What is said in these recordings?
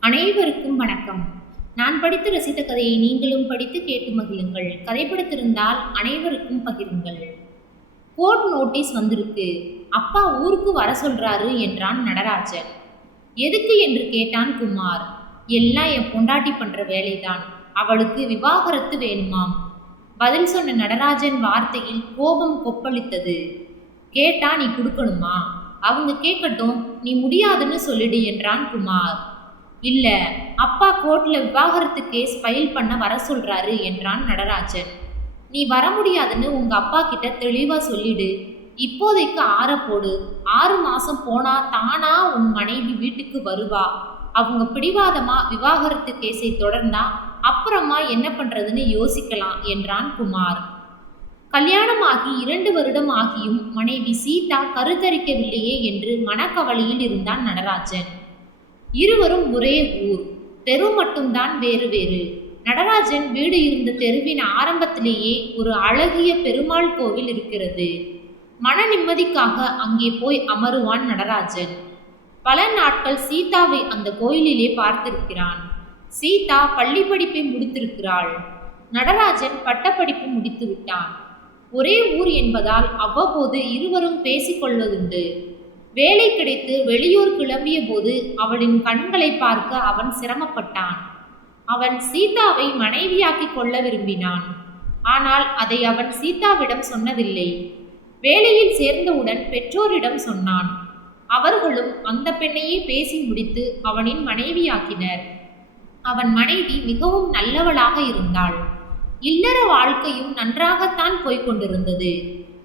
அனைவருக்கும் வணக்கம். நான் படித்து ரசித்த கதையை நீங்களும் படித்து கேட்டு மகிழுங்கள். கதை பிடித்திருந்தால் அனைவருக்கும் பகிருங்கள். கோர்ட் நோட்டீஸ் வந்திருக்கு. அப்பா ஊருக்கு வர சொல்றாரு என்றான் நடராஜன். எதுக்கு என்று கேட்டான் குமார். எல்லாம் என் பொண்டாட்டி பண்ற வேலைதான். அவளுக்கு விவாகரத்து வேணுமாம். பதில் சொன்ன நடராஜன் வார்த்தையில் கோபம் கொப்பளித்தது. கேட்டா நீ கொடுக்கணுமா? அவங்க கேட்கட்டும். நீ முடியாதுன்னு சொல்லிடு என்றான் குமார். இல்ல அப்பா கோர்ட்ல விவாகரத்து கேஸ் ஃபைல் பண்ண வர சொல்றாரு என்றான் நடராஜன். நீ வர முடியாதுன்னு உங்க அப்பா கிட்ட தெளிவா சொல்லிடு. இப்போதைக்கு ஆற போடு. ஆறு மாசம் போனா தானா உன் மனைவி வீட்டுக்கு வருவா. அவங்க பிடிவாதமா விவாகரத்து கேஸை தொடர்ந்தா அப்புறமா என்ன பண்றதுன்னு யோசிக்கலாம் என்றான் குமார். கல்யாணம் ஆகி இரண்டு வருடம் ஆகியும் மனைவி சீதா கருத்தரிக்கவில்லையே என்று மனக்கவலையில் இருந்தான் நடராஜன். இருவரும் ஒரே ஊர். தெரு மட்டும்தான் வேறு வேறு. நடராஜன் வீடு இருந்த தெருவின் ஆரம்பத்திலேயே ஒரு அழகிய பெருமாள் கோவில் இருக்கிறது. மன நிம்மதிக்காக அங்கே போய் அமருவான் நடராஜன். பல நாட்கள் சீதாவை அந்த கோயிலிலே பார்த்திருக்கிறான். சீதா பள்ளி படிப்பை முடித்திருக்கிறாள். நடராஜன் பட்டப்படிப்பு முடித்து விட்டான் ஒரே ஊர் என்பதால் அவ்வப்போது இருவரும் பேசிக்கொள்வதுண்டு. வேலை கிடைத்து வெளியூர் கிளம்பிய போது அவளின் கண்களை பார்க்க அவன் சிரமப்பட்டான். அவன் சீதாவை மனைவியாக்கிக் கொள்ள விரும்பினான். ஆனால் அதை அவன் சீதாவிடம் சொன்னதில்லை. வேலையில் சேர்ந்தவுடன் பெற்றோரிடம் சொன்னான். அவர்களும் அந்த பெண்ணையே பேசி முடித்து அவனின் மனைவியாக்கினர். அவன் மனைவி மிகவும் நல்லவளாக இருந்தாள். இல்லற வாழ்க்கையும் நன்றாகத்தான் போய்க் கொண்டிருந்தது.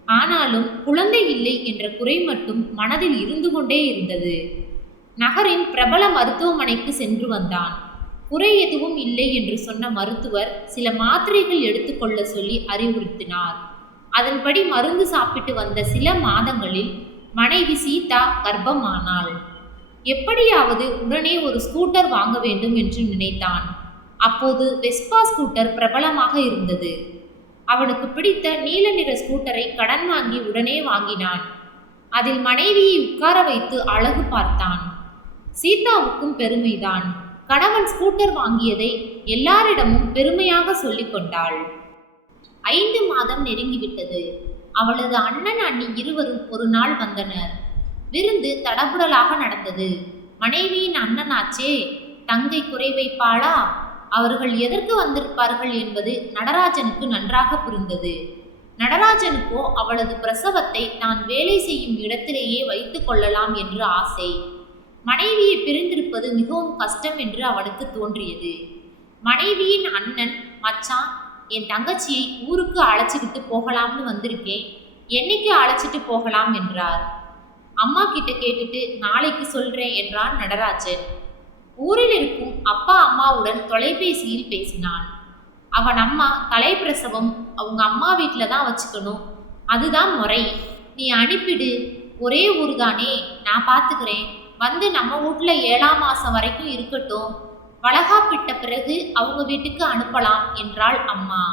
ஆனாலும் குழந்தை இல்லை என்ற குறை மட்டும் மனதில் இருந்து கொண்டே இருந்தது. நகரின் பிரபல மருத்துவமனைக்கு சென்று வந்தான். குறை எதுவும் இல்லை என்று சொன்ன மருத்துவர் சில மாத்திரைகள் எடுத்துக்கொள்ள சொல்லி அறிவுறுத்தினார். அதன்படி மருந்து சாப்பிட்டு வந்த சில மாதங்களில் மனைவி சீதா கர்ப்பமானாள். எப்படியாவது உடனே ஒரு ஸ்கூட்டர் வாங்க வேண்டும் என்று நினைத்தான். அப்போது வெஸ்பா ஸ்கூட்டர் பிரபலமாக இருந்தது. அவனுக்கு பிடித்த நீல நிற ஸ்கூட்டரை கடன் வாங்கி உடனே வாங்கினான். அதில் மனைவியை உட்கார வைத்து அழகு பார்த்தான். சீதாவுக்கும் பெருமைதான். கணவன் ஸ்கூட்டர் வாங்கியதை எல்லாரிடமும் பெருமையாக சொல்லிக் கொண்டாள். ஐந்து மாதம் நெருங்கிவிட்டது. அவளது அண்ணன் அண்ணி இருவரும் ஒரு நாள் வந்தனர். விருந்து தடபுடலாக நடந்தது. மனைவியின் அண்ணனாச்சே தங்கை குறை வைப்பாளா? அவர்கள் எதற்கு வந்திருப்பார்கள் என்பது நடராஜனுக்கு நன்றாக புரிந்தது. நடராஜனுக்கோ அவளது பிரசவத்தை தான் வேலை செய்யும் இடத்திலேயே வைத்து கொள்ளலாம் என்று ஆசை. மனைவியை பிரிந்திருப்பது மிகவும் கஷ்டம் என்று அவனுக்கு தோன்றியது. மனைவியின் அண்ணன் மச்சான் என் தங்கச்சியை ஊருக்கு அழைச்சிக்கிட்டு போகலாம்னு வந்திருக்கேன். என்னைக்கு அழைச்சிட்டு போகலாம் என்றார். அம்மா கிட்ட கேட்டுட்டு நாளைக்கு சொல்றேன் என்றான் நடராஜன். ஊரில் இருக்கும் அப்பா அம்மாவுடன் தொலைபேசியில் பேசினான் அவன் அம்மா தலைப்பிரசவம் அவங்க அம்மா வீட்டில் தான் வச்சுக்கணும். அதுதான் முறை. நீ அனுப்பிடு. ஒரே ஊர் தானே நான் பார்த்துக்கிறேன் வந்து நம்ம வீட்டில் ஏழாம் மாதம் வரைக்கும் இருக்கட்டும். வளகாப்பிட்ட பிறகு அவங்க வீட்டுக்கு அனுப்பலாம் என்றாள் அம்மா.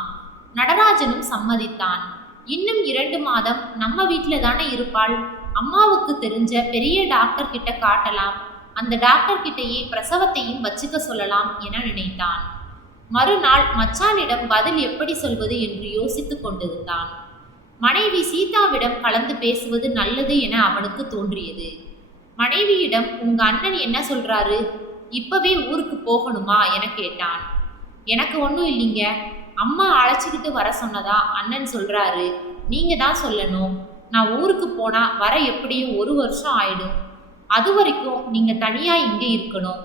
நடராஜனும் சம்மதித்தான். இன்னும் இரண்டு மாதம் நம்ம வீட்டில் தானே இருப்பாள். அம்மாவுக்கு தெரிஞ்ச பெரிய டாக்டர் கிட்ட காட்டலாம். அந்த டாக்டர் கிட்டேயே பிரசவத்தையும் வச்சுக்க சொல்லலாம் என நினைத்தான். மறுநாள் மச்சானிடம் பதில் எப்படி சொல்வது என்று யோசித்துக் கொண்டிருந்தான். மனைவி சீதாவிடம் கலந்து பேசுவது நல்லது என அவனுக்கு தோன்றியது. மனைவியிடம் உங்க அண்ணன் என்ன சொல்றாரு? இப்பவே ஊருக்கு போகணுமா? என கேட்டான். எனக்கு ஒன்றும் இல்லைங்க. அம்மா அழைச்சிக்கிட்டு வர சொன்னதா? அண்ணன் சொல்றாரு. நீங்க தான் சொல்லணும். நான் ஊருக்கு போனா வர எப்படியும் ஒரு வருஷம் ஆயிடும். அது வரைக்கும் நீங்க தனியா இங்கே இருக்கணும்.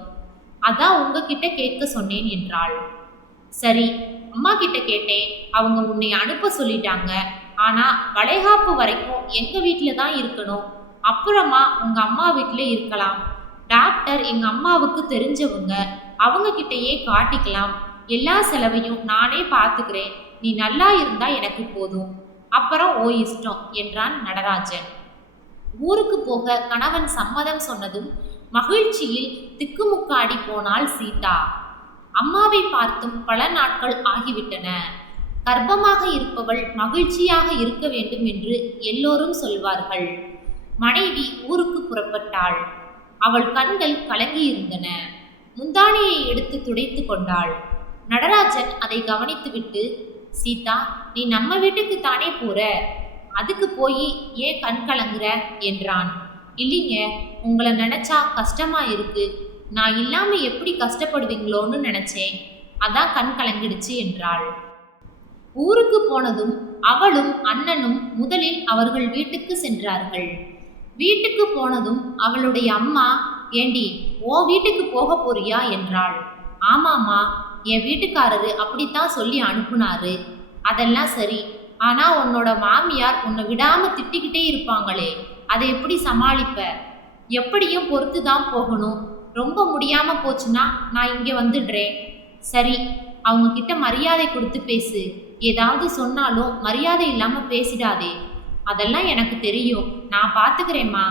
அதான் உங்ககிட்ட கேட்க சொன்னேன் என்றாள். சரி அம்மா கிட்ட கேட்டேன். அவங்க உன்னை அனுப்ப சொல்லிட்டாங்க. ஆனா வளைகாப்பு வரைக்கும் எங்க வீட்டில தான் இருக்கணும். அப்புறமா உங்க அம்மா வீட்டில இருக்கலாம். டாக்டர் எங்க அம்மாவுக்கு தெரிஞ்சவங்க அவங்க கிட்டயே காட்டிக்கலாம். எல்லா செலவையும் நானே பார்த்துக்கிறேன் நீ நல்லா இருந்தா எனக்கு போதும். அப்புறம் ஓ இஷ்டம் என்றான் நடராஜன். ஊருக்கு போக கணவன் சம்மதம் சொன்னதும் மகிழ்ச்சியில் திக்குமுக்காடி போனாள் சீதா. அம்மாவை பார்த்தும் பல நாட்கள் ஆகிவிட்டன. கர்ப்பமாக இருப்பவள் மகிழ்ச்சியாக இருக்க வேண்டும் என்று எல்லோரும் சொல்வார்கள். மனைவி ஊருக்கு புறப்பட்டாள். அவள் கண்கள் கலங்கியிருந்தன. முந்தானியை எடுத்து துடைத்து கொண்டாள். நடராஜன் அதை கவனித்துவிட்டு சீதா நீ நம்ம வீட்டுக்கு தானே போற? அதுக்கு போய் ஏன் கண் கலங்குற? என்றான். இல்லைங்க உங்களை நினைச்சா கஷ்டமா இருக்கு. நான் இல்லாம எப்படி கஷ்டப்படுவீங்களோன்னு நினைச்சேன். அதான் கண் கலங்கிடுச்சு என்றாள். ஊருக்கு போனதும் அவளும் அண்ணனும் முதலில் அவர்கள் வீட்டுக்கு சென்றார்கள். வீட்டுக்கு போனதும் அவளுடைய அம்மா ஏண்டி ஓ வீட்டுக்கு போக போறியா? என்றாள். ஆமாம்மா என் வீட்டுக்காரரு அப்படித்தான் சொல்லி அனுப்புனாரு. அதெல்லாம் சரி ஆனா உன்னோட மாமியார் உன்னை விடாம திட்டிக்கிட்டே இருப்பாங்களே அதை எப்படி சமாளிப்ப? எப்படியும் பொறுத்து தான் போகணும். ரொம்ப முடியாம போச்சுன்னா நான் இங்க வந்துடுறேன். சரி அவங்க கிட்ட மரியாதை கொடுத்து பேசு. ஏதாவது சொன்னாலும் மரியாதை இல்லாம பேசிடாதே. அதெல்லாம் எனக்கு தெரியும். நான் பார்த்துக்கிறேம்மா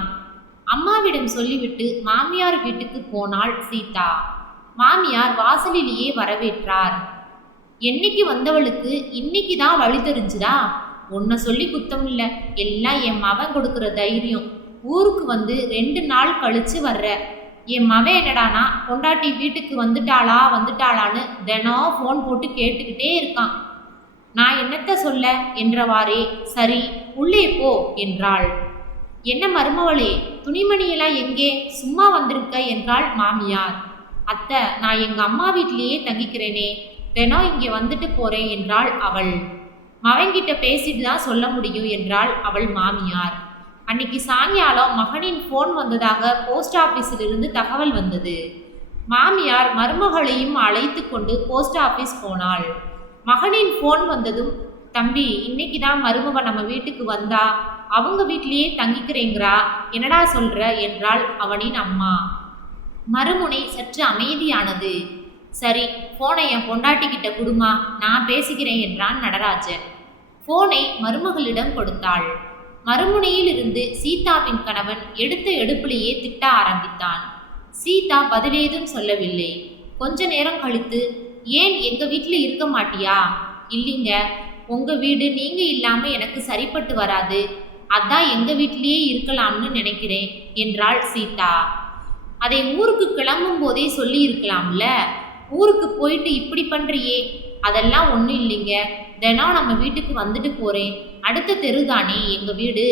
அம்மாவிடம் சொல்லிவிட்டு மாமியார் வீட்டுக்கு போனாள் சீதா. மாமியார் வாசலிலேயே வரவேற்றார். என்னைக்கு வந்தவளுக்கு இன்னைக்கு தான் வழி தெரிஞ்சுதா? உன்னை சொல்லி குத்தம் இல்லை. எல்லாம் என் மவன் கொடுக்குற தைரியம். ஊருக்கு வந்து ரெண்டு நாள் கழிச்சு வர்ற. என் மவன் என்னடானா பொண்டாட்டி வீட்டுக்கு வந்துட்டாளா வந்துட்டாளான்னு தினம் ஃபோன் போட்டு கேட்டுக்கிட்டே இருக்கான். நான் என்னத்த சொல்ல? என்றவாறே சரி உள்ளே போ என்றாள். என்ன மருமவளே துணிமணியெல்லாம் எங்கே? சும்மா வந்திருக்க என்றாள் மாமியார். அத்தை நான் எங்க அம்மா வீட்டிலேயே தங்கிக்கிறேனே. தினம் இங்கே வந்துட்டு போறேன் என்றாள் அவள். மகன்கிட்ட பேசிட்டு தான் சொல்ல முடியும் என்றாள் அவள் மாமியார். அன்னைக்கு சாயங்காலம் மகனின் ஃபோன் வந்ததாக போஸ்ட் ஆபீஸிலிருந்து தகவல் வந்தது. மாமியார் மருமகளையும் அழைத்து கொண்டு போஸ்ட் ஆபீஸ் போனாள். மகனின் ஃபோன் வந்ததும் தம்பி இன்னைக்கு தான் மருமக நம்ம வீட்டுக்கு வந்தா அவங்க வீட்லேயே தங்கிக்கிறேங்கிறா என்னடா சொல்ற? என்றாள் அவனின் அம்மா. மறுமுனை சற்று அமைதியானது. சரி போனை என் பொண்டாட்டிக்கிட்ட குடுமா நான் பேசுகிறேன் என்றான் நடராஜன். போனை மருமகளிடம் கொடுத்தாள். மறுமுனையில் இருந்து சீதாவின் கணவன் எடுத்த எடுப்பிலேயே திட்ட ஆரம்பித்தான். சீதா பதிலேதும் சொல்லவில்லை. கொஞ்ச நேரம் கழித்து ஏன் எங்க வீட்டில் இருக்க மாட்டியா? இல்லைங்க உங்க வீடு நீங்க இல்லாம எனக்கு சரிப்பட்டு வராது. அதான் எங்க வீட்டிலேயே இருக்கலாம்னு நினைக்கிறேன் என்றாள் சீதா. அதை ஊருக்கு கிளம்பும் போதே சொல்லி இருக்கலாம்ல ஊருக்கு போயிட்டு இப்படி பண்றியே? அதெல்லாம் ஒன்றும் இல்லைங்க. தினம் நம்ம வீட்டுக்கு வந்துட்டு போறேன். அடுத்த தெரு தானே எங்க வீடு.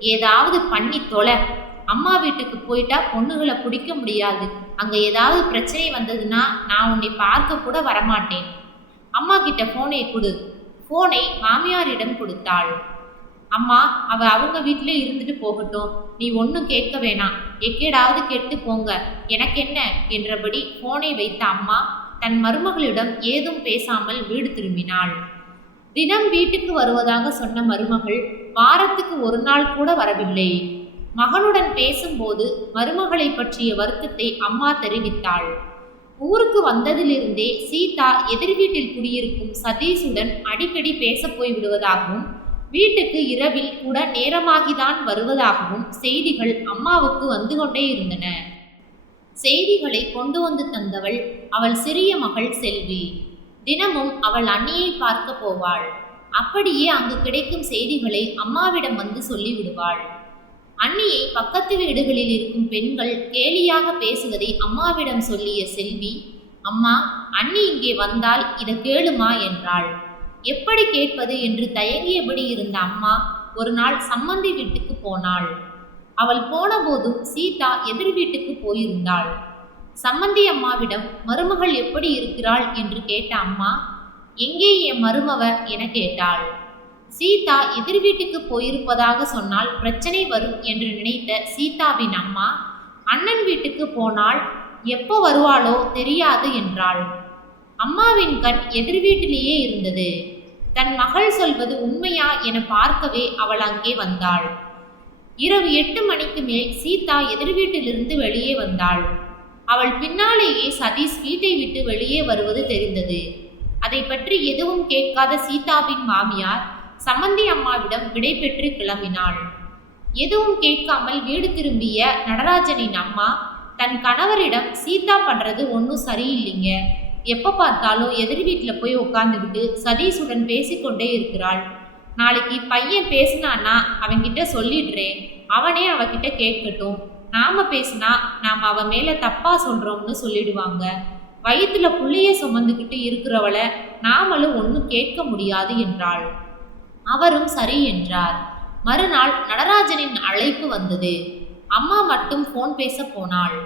ஏதாவது பண்ணி தொலை. அம்மா வீட்டுக்கு போயிட்டா பொண்ணுகளை பிடிக்க முடியாது. அங்க ஏதாவது பிரச்சனை வந்ததுன்னா நான் உன்னை பார்க்க கூட வரமாட்டேன். அம்மா கிட்ட போனை கொடு. போனை மாமியாரிடம் கொடுத்தாள். அம்மா அவ அவங்க வீட்டிலே இருந்துட்டு போகட்டும். நீ ஒன்றும் கேட்க வேணாம். எக்கேடாவது கெட்டு போங்க. எனக்கு என்ன? என்றபடி போனை வைத்த அம்மா தன் மருமகளிடம் ஏதும் பேசாமல் வீடு திரும்பினாள். தினம் வீட்டுக்கு வருவதாக சொன்ன மருமகள் வாரத்துக்கு ஒரு நாள் கூட வரவில்லை. மகனுடன் பேசும்போது மருமகளை பற்றிய வருத்தத்தை அம்மா தெரிவித்தாள். ஊருக்கு வந்ததிலிருந்தே சீதா எதிர் வீட்டில் குடியிருக்கும் சதீஷுடன் அடிக்கடி பேச போய்விடுவதாகவும் வீட்டுக்கு இரவில் கூட நேரமாகிதான் வருவதாகவும் செய்திகள் அம்மாவுக்கு வந்து கொண்டே இருந்தன. செய்திகளை கொண்டு வந்து தந்தவள் அவள் சிறிய மகள் செல்வி. தினமும் அவள் அண்ணியை பார்க்க போவாள். அப்படியே அங்கு கிடைக்கும் செய்திகளை அம்மாவிடம் வந்து சொல்லிவிடுவாள். அண்ணியை பக்கத்து வீடுகளில் இருக்கும் பெண்கள் கேலியாக பேசுவதை அம்மாவிடம் சொல்லிய செல்வி அம்மா அண்ணி இங்கே வந்தால் இதை கேளுமா என்றாள். எப்படி கேட்பது? என்று தயங்கியபடி இருந்த அம்மா ஒரு நாள் சம்மந்தி வீட்டுக்கு போனாள். அவள் போன போதும் சீதா எதிர் வீட்டுக்கு போயிருந்தாள். சம்மந்தி அம்மாவிடம் மருமகள் எப்படி இருக்கிறாள்? என்று கேட்ட அம்மா எங்கே என் மருமவ? என கேட்டாள். சீதா எதிர் வீட்டுக்கு போயிருப்பதாக சொன்னால் பிரச்சனை வரும் என்று நினைத்த சீதாவின் அம்மா அண்ணன் வீட்டுக்கு போனால் எப்போ வருவாளோ தெரியாது என்றாள். அம்மாவின் கண் எதிர் வீட்டிலேயே இருந்தது. தன் மகள் சொல்வது உண்மையா? என பார்க்கவே அவள் அங்கே வந்தாள். இரவு எட்டு மணிக்கு மேல் சீதா எதிர் வீட்டிலிருந்து வெளியே வந்தாள். அவள் பின்னாலேயே சதீஷ் வீட்டை விட்டு வெளியே வருவது தெரிந்தது. அதை பற்றி எதுவும் கேட்காத சீதாவின் மாமியார் சம்மந்தி அம்மாவிடம் விடை பெற்று கிளம்பினாள். எதுவும் கேட்காமல் வீடு திரும்பிய நடராஜனின் அம்மா தன் கணவரிடம் சீதா பண்றது ஒன்றும் சரியில்லைங்க. எப்போ பார்த்தாலும் எதிர் வீட்டில் போய் உட்காந்துக்கிட்டு சதீஷுடன் பேசிக்கொண்டே இருக்கிறாள். நாளைக்கு பையன் பேசினான்னா அவன்கிட்ட சொல்லிடுறேன். அவனே அவகிட்ட கேட்கட்டும். நாம பேசினா நாம் அவ மேல தப்பா சொல்றோம்னு சொல்லிடுவாங்க. வயிற்றுல புள்ளிய சுமந்துக்கிட்டு இருக்கிறவளை நாமளும் ஒன்றும் கேட்க முடியாது என்றாள். அவரும் சரி என்றார். மறுநாள் நடராஜனின் அழைப்பு வந்தது. அம்மா மட்டும் ஃபோன் பேச போனாள்.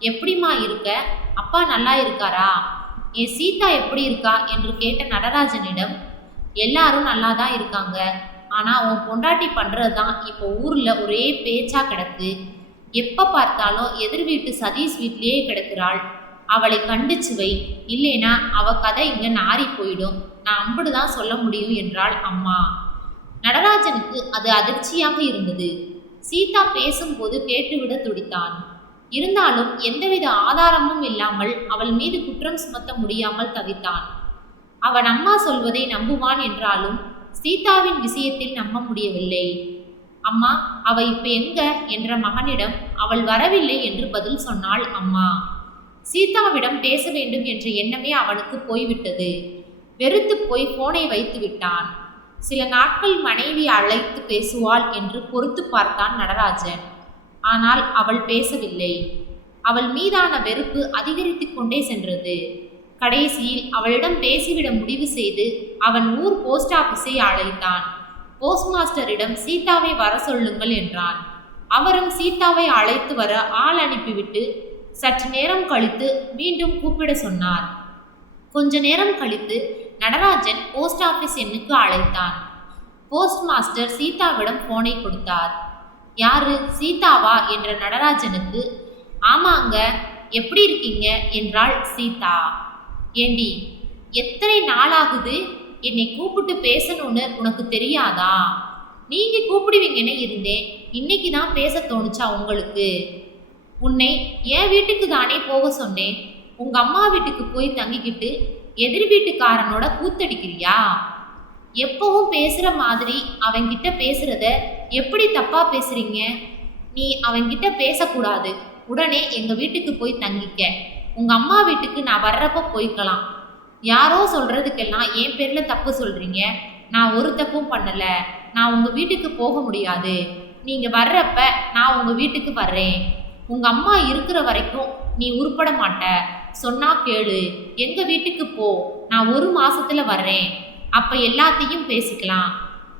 எப்படிம்மா இருக்க? அப்பா நல்லா இருக்காரா? என் சீதா எப்படி இருக்கா? என்று கேட்ட நடராஜனிடம் எல்லாரும் நல்லா தான் இருக்காங்க. ஆனால் உன் பொண்டாட்டி பண்ணுறது தான் இப்போ ஊரில் ஒரே பேச்சாக கிடக்கு. எப்போ பார்த்தாலும் எதிர் வீட்டு சதீஷ் வீட்லேயே கிடக்கிறாள். அவளை கண்டிச்சு வை. இல்லைனா அவ கதை இங்கே நாறி போயிடும். நான் அம்புடுதான் சொல்ல முடியும் என்றாள் அம்மா. நடராஜனுக்கு அது அதிர்ச்சியாக இருந்தது. சீதா பேசும்போது கேட்டுவிட துடித்தான். இருந்தாலும் எந்தவித ஆதாரமும் இல்லாமல் அவள் மீது குற்றம் சுமத்த முடியாமல் தவித்தான். அவன் அம்மா சொல்வதை நம்புவான் என்றாலும் சீதாவின் விஷயத்தில் நம்ப முடியவில்லை. அம்மா அவ இப்ப எங்க? என்ற மகனிடம் அவள் வரவில்லை என்று பதில் சொன்னாள் அம்மா. சீதாவிடம் பேச வேண்டும் என்ற எண்ணமே அவனுக்கு போய்விட்டது. வெறுத்து போய் போனை வைத்து விட்டான். சில நாட்கள் மனைவி அழைத்து பேசுவாள் என்று பொறுத்து பார்த்தான் நடராஜன். ஆனால் அவள் பேசவில்லை. அவள் மீதான வெறுப்பு அதிகரித்து கொண்டே சென்றது. கடைசியில் அவளிடம் பேசிவிட முடிவு செய்து அவன் ஊர் போஸ்ட் ஆபீஸை அழைத்தான். போஸ்ட் மாஸ்டரிடம் சீதாவை வர சொல்லுங்கள் என்றான். அவரும் சீதாவை அழைத்து வர ஆள் அனுப்பிவிட்டு சற்று நேரம் கழித்து மீண்டும் கூப்பிட சொன்னார். கொஞ்ச நேரம் கழித்து நடராஜன் போஸ்ட் ஆபீஸ் எண்ணுக்கு அழைத்தான். போஸ்ட் மாஸ்டர் சீதாவிடம் போனை கொடுத்தார். யாரு சீதாவா? என்ற நடராஜனுக்கு ஆமாங்க எப்படி இருக்கீங்க? என்றாள் சீதா. ஏண்டி எத்தனை நாளாகுது? என்னை கூப்பிட்டு பேசணும்னு உனக்கு தெரியாதா? நீங்க கூப்பிடுவீங்கன்னு இருந்தேன். இன்னைக்கு தான் பேச தோணுச்சா உங்களுக்கு? உன்னை என் வீட்டுக்கு தானே போக சொன்னேன். உங்க அம்மா வீட்டுக்கு போய் தங்கிக்கிட்டு எதிர் வீட்டுக்காரனோட கூத்தடிக்கிறியா? எப்பவும் பேசுற மாதிரி அவன்கிட்ட பேசுறத எப்படி தப்பா பேசுறீங்க? நீ அவன்கிட்ட பேசக்கூடாது. உடனே எங்க வீட்டுக்கு போய் தங்கிக்க. உங்க அம்மா வீட்டுக்கு நான் வர்றப்ப போய்க்கலாம். யாரோ சொல்றதுக்கெல்லாம் என் பேர்ல தப்பு சொல்றீங்க. நான் ஒரு தப்பும் பண்ணல. நான் உங்க வீட்டுக்கு போக முடியாது. நீங்க வர்றப்ப நான் உங்க வீட்டுக்கு வர்றேன். உங்க அம்மா இருக்கிற வரைக்கும் நீ உருப்பட மாட்ட. சொன்னா கேளு. எங்க வீட்டுக்கு போ. நான் ஒரு மாசத்துல வர்றேன். அப்ப எல்லாத்தையும் பேசிக்கலாம்.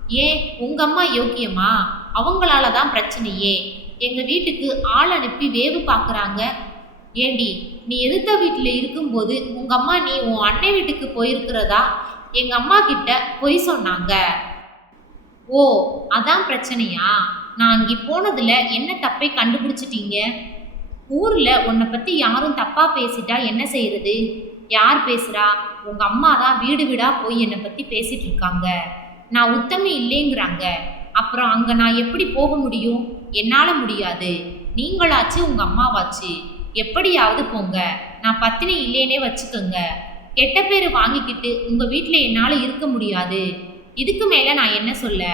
ஏன்? உங்க அம்மா யோக்கியமா? அவங்களால தான் பிரச்சனையே. எங்க வீட்டுக்கு ஆள் அனுப்பி வேவு பார்க்குறாங்க ஏண்டி நீ எதிர்த்த வீட்டில் இருக்கும்போது உங்க அம்மா நீ உன் அண்ணன் வீட்டுக்கு போயிருக்கிறதா? எங்க அம்மா கிட்ட பொய் சொன்னாங்க. ஓ அதான் பிரச்சனையா? நான் அங்கே போனதுல என்ன தப்பை கண்டுபிடிச்சிட்டீங்க? ஊர்ல உன்னை பத்தி யாரும் தப்பா பேசிட்டா என்ன செய்யறது யார் பேசுறா? உங்க அம்மா தான் வீடு வீடா போய் என்னை பத்தி பேசிட்டு இருக்காங்க. நான் உத்தமி இல்லைங்கிறாங்க. அப்புறம் அங்க நான் எப்படி போக முடியும்? என்னால முடியாது. நீங்களாச்சு உங்க அம்மாவாச்சு. எப்படியாவது போங்க. நான் பத்தினி இல்லைனே வச்சுக்கோங்க. கெட்ட பேர் வாங்கிக்கிட்டு உங்க வீட்டில் என்னால் இருக்க முடியாது. இதுக்கு மேலே நான் என்ன சொல்ல?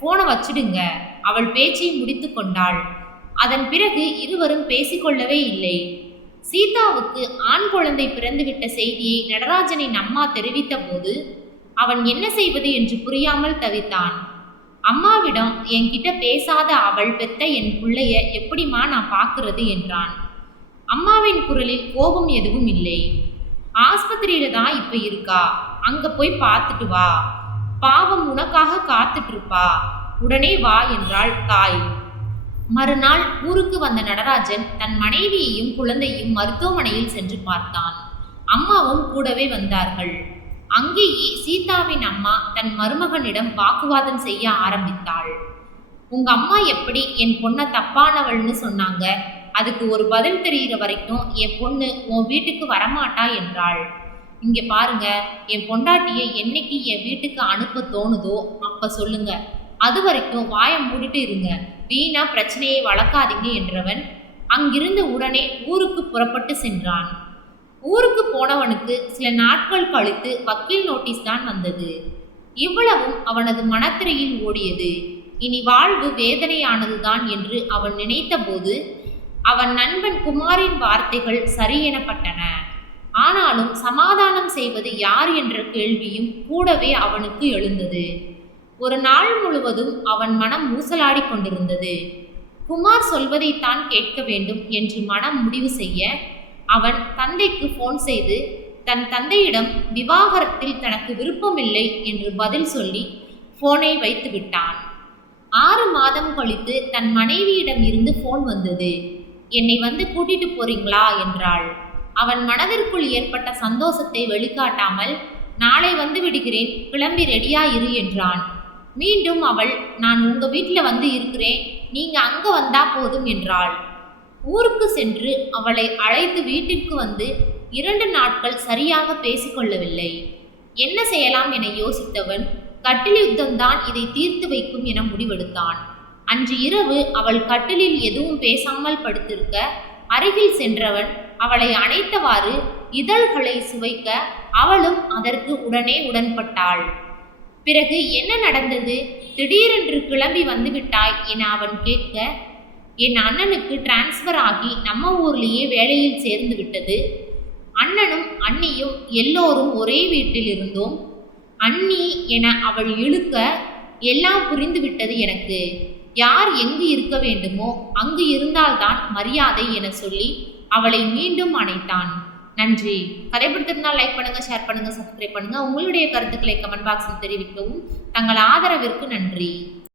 ஃபோனை வச்சிடுங்க. அவள் பேச்சை முடித்து கொண்டாள். அதன் பிறகு இருவரும் பேசிக்கொள்ளவே இல்லை. சீதாவுக்கு ஆண் குழந்தை பிறந்துவிட்ட செய்தியை நடராஜனின் அம்மா தெரிவித்த போது அவன் என்ன செய்வது என்று புரியாமல் தவித்தான். அம்மாவிடம் என்கிட்ட பேசாத அவள் பெத்த என் பிள்ளைய எப்படிமா நான் பார்க்கறது என்றான். அம்மாவின் குரலில் கோபம் எதுவும் இல்லை. ஆஸ்பத்திரியில தான் இப்ப இருக்கா? அங்க போய் பார்த்துட்டு வா. பாவம் உனக்காக காத்துட்டு இருப்பா உடனே வா என்றாள் தாய். மறுநாள் ஊருக்கு வந்த நடராஜன் தன் மனைவியையும் குழந்தையும் மருத்துவமனையில் சென்று பார்த்தான். அம்மாவும் கூடவே வந்தார்கள். அங்கேயே சீதாவின் அம்மா தன் மருமகனிடம் வாக்குவாதம் செய்ய ஆரம்பித்தாள். உங்க அம்மா எப்படி? என் பொண்ணை தப்பானவள்னு சொன்னாங்க. அதுக்கு ஒரு பதில் தெரிகிற வரைக்கும் என் பொண்ணு உன் வீட்டுக்கு வரமாட்டா என்றாள். இங்க பாருங்க என் பொண்டாட்டியை என்னைக்கு என் வீட்டுக்கு அனுப்ப தோணுதோ அப்ப சொல்லுங்க. அது வரைக்கும் வாயை மூடிட்டு இருங்க. வீணா பிரச்சனையை வளர்க்காதீங்க என்றவன் அங்கிருந்து உடனே ஊருக்கு புறப்பட்டு சென்றான். ஊருக்கு போனவனுக்கு சில நாட்கள் கழித்து வக்கீல் நோட்டீஸ் தான் வந்தது. இவ்வளவும் அவனது மனத்திரையில் ஓடியது. இனி வாழ்வு வேதனையானதுதான் என்று அவன் நினைத்தபோது அவன் நண்பன் குமாரின் வார்த்தைகள் சரி எனப்பட்டன. ஆனாலும் சமாதானம் செய்வது யார் என்ற கேள்வியும் கூடவே அவனுக்கு எழுந்தது. ஒரு நாள் முழுவதும் அவன் மனம் ஊசலாடி கொண்டிருந்தது. குமார் சொல்வதைத்தான் கேட்க வேண்டும் என்று மனம் முடிவு செய்ய அவன் தந்தைக்கு ஃபோன் செய்து தன் தந்தையிடம் விவாகரத்தில் தனக்கு விருப்பமில்லை என்று பதில் சொல்லி போனை வைத்து விட்டான். ஆறு மாதம் கழித்து தன் மனைவியிடம் இருந்து போன் வந்தது. என்னை வந்து கூட்டிட்டு போறீங்களா? என்றாள். அவன் மனதிற்குள் ஏற்பட்ட சந்தோஷத்தை வெளிக்காட்டாமல் நாளை வந்து விடுகிறேன் கிளம்பி ரெடியா இரு என்றான். மீண்டும் அவள் நான் உங்க வீட்டில் வந்து இருக்கிறேன் நீங்க அங்க வந்தா போதும் என்றாள். ஊருக்கு சென்று அவளை அழைத்து வீட்டிற்கு வந்து இரண்டு நாட்கள் சரியாக பேசிக்கொள்ளவில்லை என்ன செய்யலாம்? என யோசித்தவன் கட்டில் யுத்தம்தான் இதை தீர்த்து வைக்கும் என முடிவெடுத்தான். அன்று இரவு அவள் கட்டிலில் எதுவும் பேசாமல் படுத்திருக்க அருகில் சென்றவன் அவளை அணைத்தவாறு இதழ்களை சுவைக்க அவளும் அதற்கு உடனே உடன்பட்டாள். பிறகு என்ன நடந்தது? திடீரென்று கிளம்பி வந்துவிட்டாய் என அவன் கேட்க என் அண்ணனுக்கு டிரான்ஸ்ஃபர் ஆகி நம்ம ஊர்லேயே வேலையில் சேர்ந்து விட்டது. அண்ணனும் அண்ணியும் எல்லோரும் ஒரே வீட்டில் இருந்தோம். அண்ணி என அவள் இழுக்க எல்லாம் புரிந்துவிட்டது எனக்கு. யார் எங்கு இருக்க வேண்டுமோ அங்கு இருந்தால்தான் மரியாதை என சொல்லி அவளை மீண்டும் அணைத்தான். நன்றி. கதை பிடித்திருந்தால் லைக் பண்ணுங்க ஷேர் பண்ணுங்க சப்ஸ்கிரைப் பண்ணுங்க. உங்களுடைய கருத்துக்களை கமெண்ட் பாக்ஸில் தெரிவிக்கவும் தங்கள் ஆதரவிற்கு நன்றி.